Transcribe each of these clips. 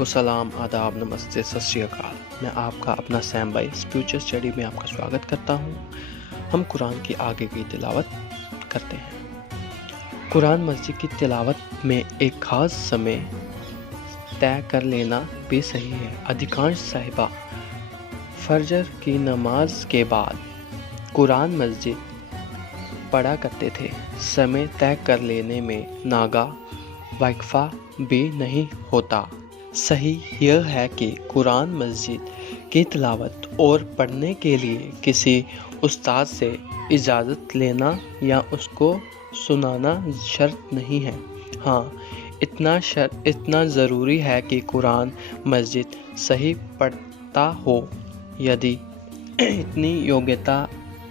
को सलाम, आदाब, नमस्ते, सत श्री अकाल। मैं आपका अपना सैम भाई स्पिरिचुअल स्टडी में आपका स्वागत करता हूँ। हम कुरान की आगे की तिलावत करते हैं। कुरान मस्जिद की तिलावत में एक खास समय तय कर लेना भी सही है। अधिकांश साहिबा फजर की नमाज के बाद कुरान मस्जिद पढ़ा करते थे। समय तय कर लेने में नागा वक्फा भी नहीं होता। सही यह है कि कुरान मस्जिद की तिलावत और पढ़ने के लिए किसी उस्ताद से इजाज़त लेना या उसको सुनाना शर्त नहीं है। हाँ, इतना ज़रूरी है कि कुरान मस्जिद सही पढ़ता हो। यदि इतनी योग्यता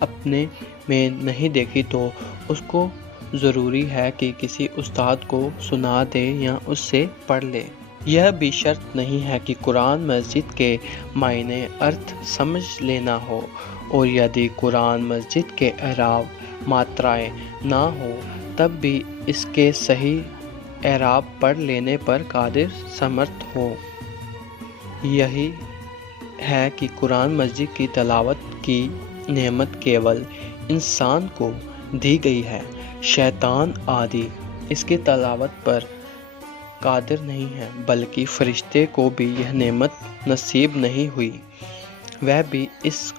अपने में नहीं देखी तो उसको ज़रूरी है कि किसी उस्ताद को सुना दे या उससे पढ़ ले। यह भी शर्त नहीं है कि कुरान मस्जिद के मायने अर्थ समझ लेना हो, और यदि कुरान मस्जिद के एराब मात्राएं ना हो तब भी इसके सही एराब पढ़ लेने पर कादिर समर्थ हो। यही है कि कुरान मस्जिद की तिलावत की नेमत केवल इंसान को दी गई है। शैतान आदि इसकी तिलावत पर कादिर नहीं है, बल्कि फरिश्ते को भी यह नेमत नसीब नहीं हुई। वह भी इस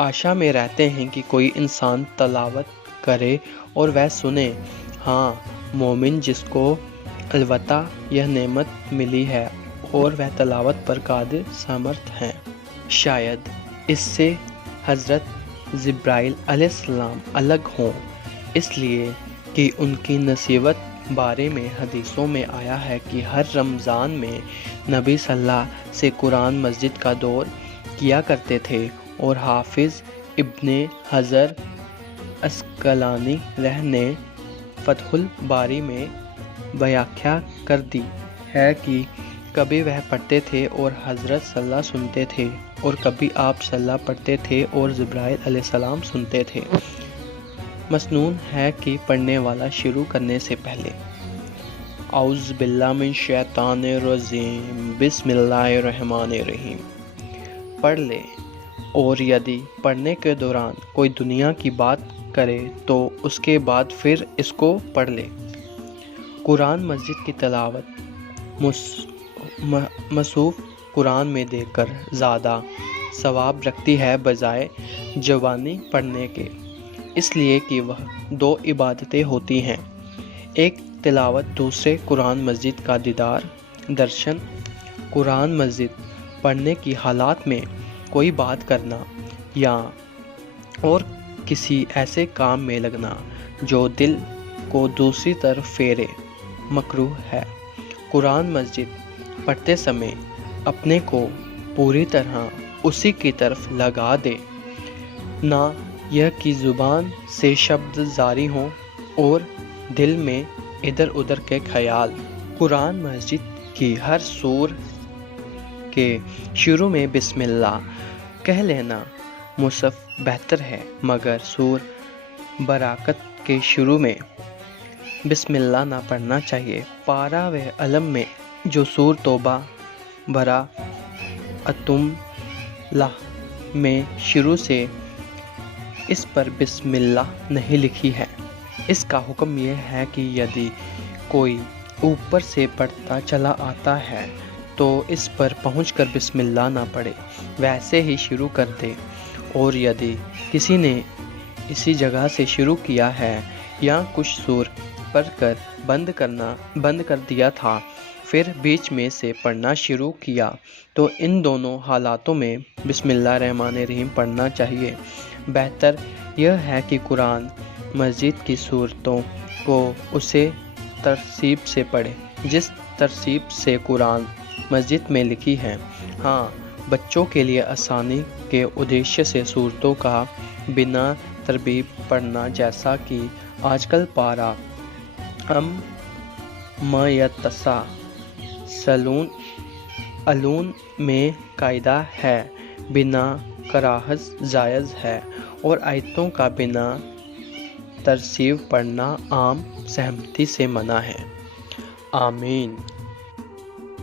आशा में रहते हैं कि कोई इंसान तिलावत करे और वह सुने। हाँ, मोमिन जिसको अलबत्ता यह नेमत मिली है और वह तिलावत पर कादिर समर्थ हैं। शायद इससे हज़रत जिब्राइल अलैहिस्सलाम अलग हों, इसलिए कि उनकी नसीबत बारे में हदीसों में आया है कि हर रमज़ान में नबी सल्लल्लाहु से कुरान मस्जिद का दौर किया करते थे, और हाफिज़ इब्ने हज़र अस्कलानी ने फतहुल बारी में व्याख्या कर दी है कि कभी वह पढ़ते थे और हज़रत सल्लल्लाहु सुनते थे, और कभी आप सल्लल्लाहु पढ़ते थे और जिब्राइल अलैहिस्सलाम सुनते थे। मसनून है कि पढ़ने वाला शुरू करने से पहले औज़ु बिल्लाहि मिन शैतानिर रजीम बिस्मिल्लाहिर्रहमानिर रहीम पढ़ ले, और यदि पढ़ने के दौरान कोई दुनिया की बात करे तो उसके बाद फिर इसको पढ़ ले। कुरान मस्जिद की तिलावत मसूफ़ कुरान में देकर ज़्यादा सवाब रखती है बजाय ज़बानी पढ़ने के, इसलिए कि वह दो इबादतें होती हैं। एक तिलावत, दूसरे कुरान मस्जिद का दीदार दर्शन। कुरान मस्जिद पढ़ने की हालात में कोई बात करना या और किसी ऐसे काम में लगना जो दिल को दूसरी तरफ फेरे मकरूह है। कुरान मस्जिद पढ़ते समय अपने को पूरी तरह उसी की तरफ लगा दे, ना यह कि ज़ुबान से शब्द जारी हों और दिल में इधर उधर के ख्याल। कुरान मस्जिद की हर सूर के शुरू में बिस्मिल्लाह कह लेना मुसफ़ बेहतर है, मगर सूर बराकत के शुरू में बिस्मिल्लाह ना पढ़ना चाहिए। पारा व अलम में जो सूर तौबा बरा अतुम लाह में शुरू से इस पर बिस्मिल्लाह नहीं लिखी है। इसका हुक्म यह है कि यदि कोई ऊपर से पढ़ता चला आता है तो इस पर पहुंचकर बिस्मिल्लाह ना पढ़े, वैसे ही शुरू कर दे। और यदि किसी ने इसी जगह से शुरू किया है या कुछ सूर पढ़कर बंद कर दिया था, फिर बीच में से पढ़ना शुरू किया, तो इन दोनों हालातों में बिस्मिल्लाहिर्रहमानिर्रहीम पढ़ना चाहिए। बेहतर यह है कि कुरान मस्जिद की सूरतों को उसे तरतीब से पढ़े जिस तरतीब से कुरान मस्जिद में लिखी है। हाँ, बच्चों के लिए आसानी के उद्देश्य से सूरतों का बिना तरतीब पढ़ना, जैसा कि आजकल पारा मयतसा सलून अलून में कायदा है, बिना कराहत जायज़ है, और आयतों का बिना तरतीब पढ़ना आम सहमति से मना है। आमीन।